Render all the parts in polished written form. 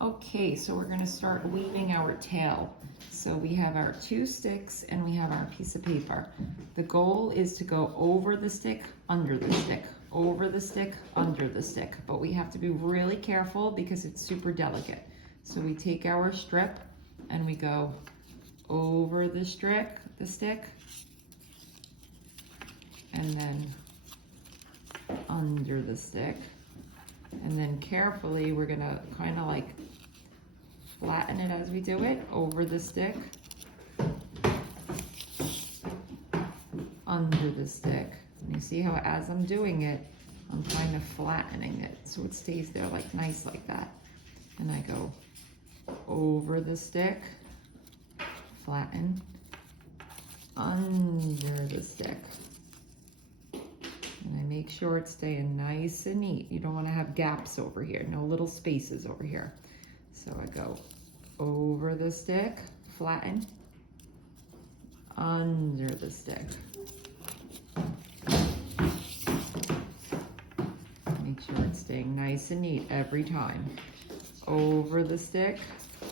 Okay, so we're gonna start weaving our tail. So we have our 2 sticks and we have our piece of paper. The goal is to go over the stick, under the stick, over the stick, under the stick. But we have to be really careful because it's super delicate. So we take our strip and we go over the stick, and then under the stick. And then carefully, we're gonna kind of like flatten it as we do it, over the stick, under the stick. And you see how as I'm doing it, I'm kind of flattening it so it stays there like nice like that. And I go over the stick, flatten, under the stick. And I make sure it's staying nice and neat. You don't want to have gaps over here, no little spaces over here. So I go over the stick, flatten, under the stick. Make sure it's staying nice and neat every time. Over the stick,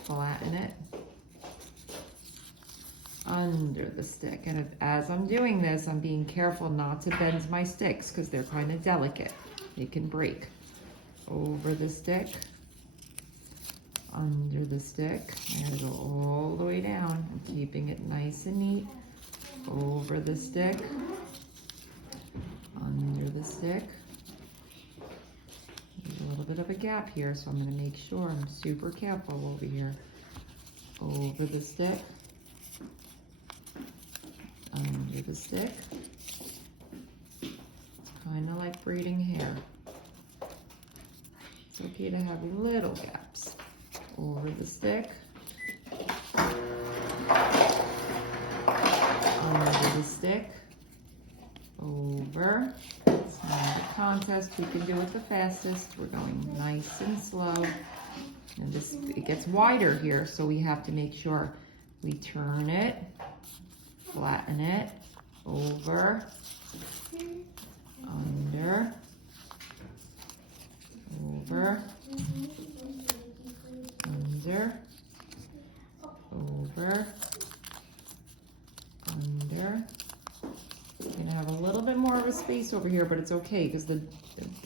flatten it, under the stick. And as I'm doing this, I'm being careful not to bend my sticks because they're kind of delicate. They can break. Over the stick, under the stick. I gotta go all the way down. I'm keeping it nice and neat. Over the stick, under the stick. There's a little bit of a gap here, so I'm gonna make sure I'm super careful over here. Over the stick, under the stick. It's kind of like braiding hair. It's okay to have little gaps. Over the stick, under the stick, over. It's not a contest, who can do it the fastest. We're going nice and slow. And it gets wider here, so we have to make sure we turn it, flatten it, over, under, over, under, over, under. You're gonna have a little bit more of a space over here, but it's okay because the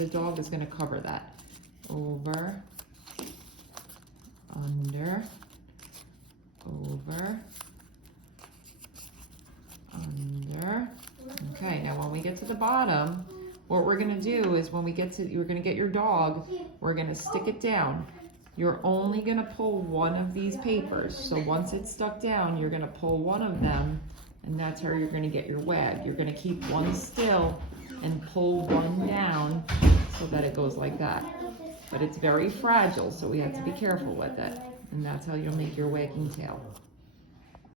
dog is gonna cover that. Over, under, over, under. Okay, now when we get to the bottom, what we're gonna do is when we get to, you're gonna get your dog, we're gonna stick it down. You're only gonna pull one of these papers. So once it's stuck down, you're gonna pull one of them, and that's how you're gonna get your wag. You're gonna keep one still and pull one down so that it goes like that. But it's very fragile, so we have to be careful with it. And that's how you'll make your wagging tail.